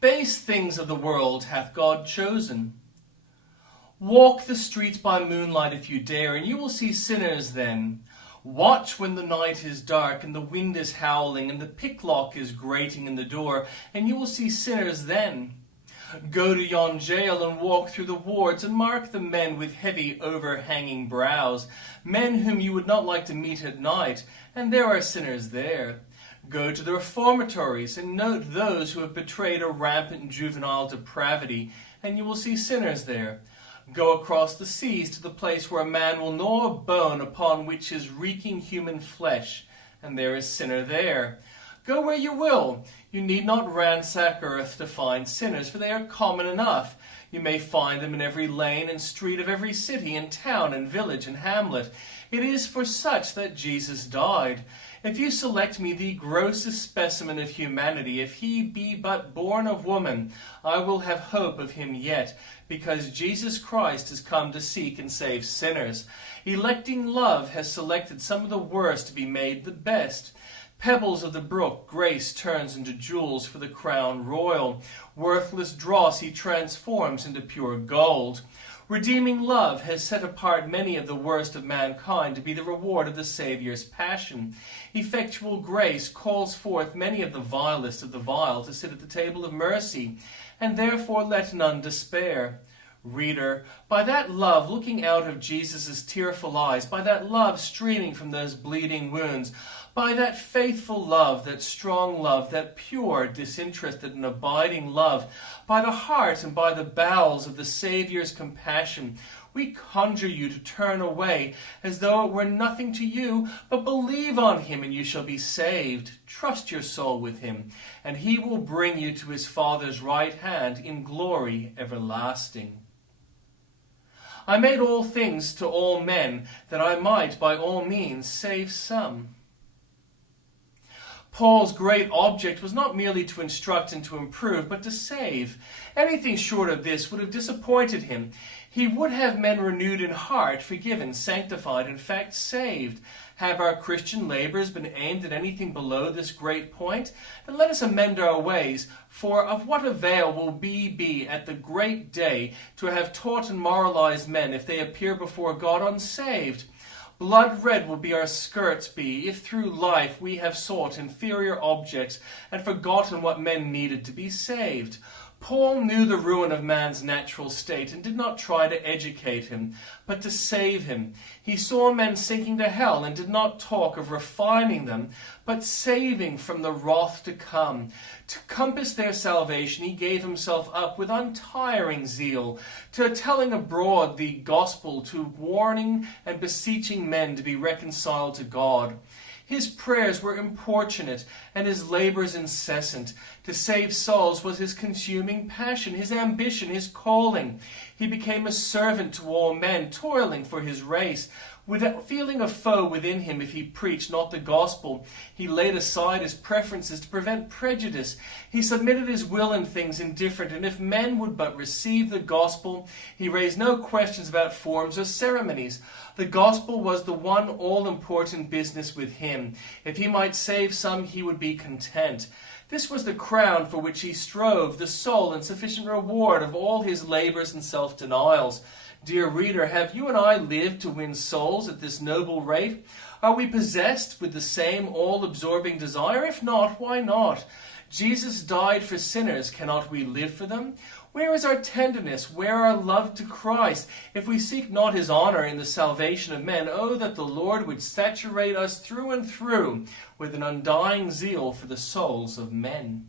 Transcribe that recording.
Base things of the world hath God chosen. Walk the streets by moonlight if you dare, and you will see sinners then. Watch when the night is dark, and the wind is howling, and the picklock is grating in the door, and you will see sinners then. Go to yon jail and walk through the wards, and mark the men with heavy overhanging brows, men whom you would not like to meet at night, and there are sinners there. Go to the reformatories, and note those who have betrayed a rampant juvenile depravity, and you will see sinners there. Go across the seas to the place where a man will gnaw a bone upon which is reeking human flesh, and there is sinner there. Go where you will. You need not ransack earth to find sinners, for they are common enough. You may find them in every lane and street of every city and town and village and hamlet. It is for such that Jesus died. If you select me the grossest specimen of humanity, if he be but born of woman, I will have hope of him yet, because Jesus Christ has come to seek and save sinners. Electing love has selected some of the worst to be made the best. Pebbles of the brook grace turns into jewels for the crown royal. Worthless dross he transforms into pure gold. Redeeming love has set apart many of the worst of mankind to be the reward of the Saviour's passion. Effectual grace calls forth many of the vilest of the vile to sit at the table of mercy, and therefore let none despair. Reader, by that love looking out of Jesus' tearful eyes, by that love streaming from those bleeding wounds, by that faithful love, that strong love, that pure, disinterested and abiding love, by the heart and by the bowels of the Saviour's compassion, we conjure you to turn away as though it were nothing to you, but believe on him and you shall be saved. Trust your soul with him, and he will bring you to his Father's right hand in glory everlasting. I made all things to all men, that I might by all means save some. Paul's great object was not merely to instruct and to improve, but to save. Anything short of this would have disappointed him. He would have men renewed in heart, forgiven, sanctified, in fact saved. Have our Christian labors been aimed at anything below this great point? Then let us amend our ways, for of what avail will we be at the great day to have taught and moralized men if they appear before God unsaved? Blood red will be our skirts be, if through life we have sought inferior objects and forgotten what men needed to be saved. Paul knew the ruin of man's natural state and did not try to educate him, but to save him. He saw men sinking to hell and did not talk of refining them, but saving from the wrath to come. To compass their salvation, he gave himself up with untiring zeal, to telling abroad the gospel, to warning and beseeching men to be reconciled to God. His prayers were importunate, and his labors incessant. To save souls was his consuming passion, his ambition, his calling. He became a servant to all men, toiling for his race, without feeling a foe within him if he preached not the gospel. He laid aside his preferences to prevent prejudice. He submitted his will in things indifferent, and if men would but receive the gospel, he raised no questions about forms or ceremonies. The gospel was the one all-important business with him. If he might save some, he would be content. This was the crown for which he strove, the sole and sufficient reward of all his labors and self-denials. Dear reader, have you and I lived to win souls at this noble rate? Are we possessed with the same all-absorbing desire? If not, why not? Jesus died for sinners. Cannot we live for them? Where is our tenderness? Where our love to Christ? If we seek not his honor in the salvation of men, oh, that the Lord would saturate us through and through with an undying zeal for the souls of men.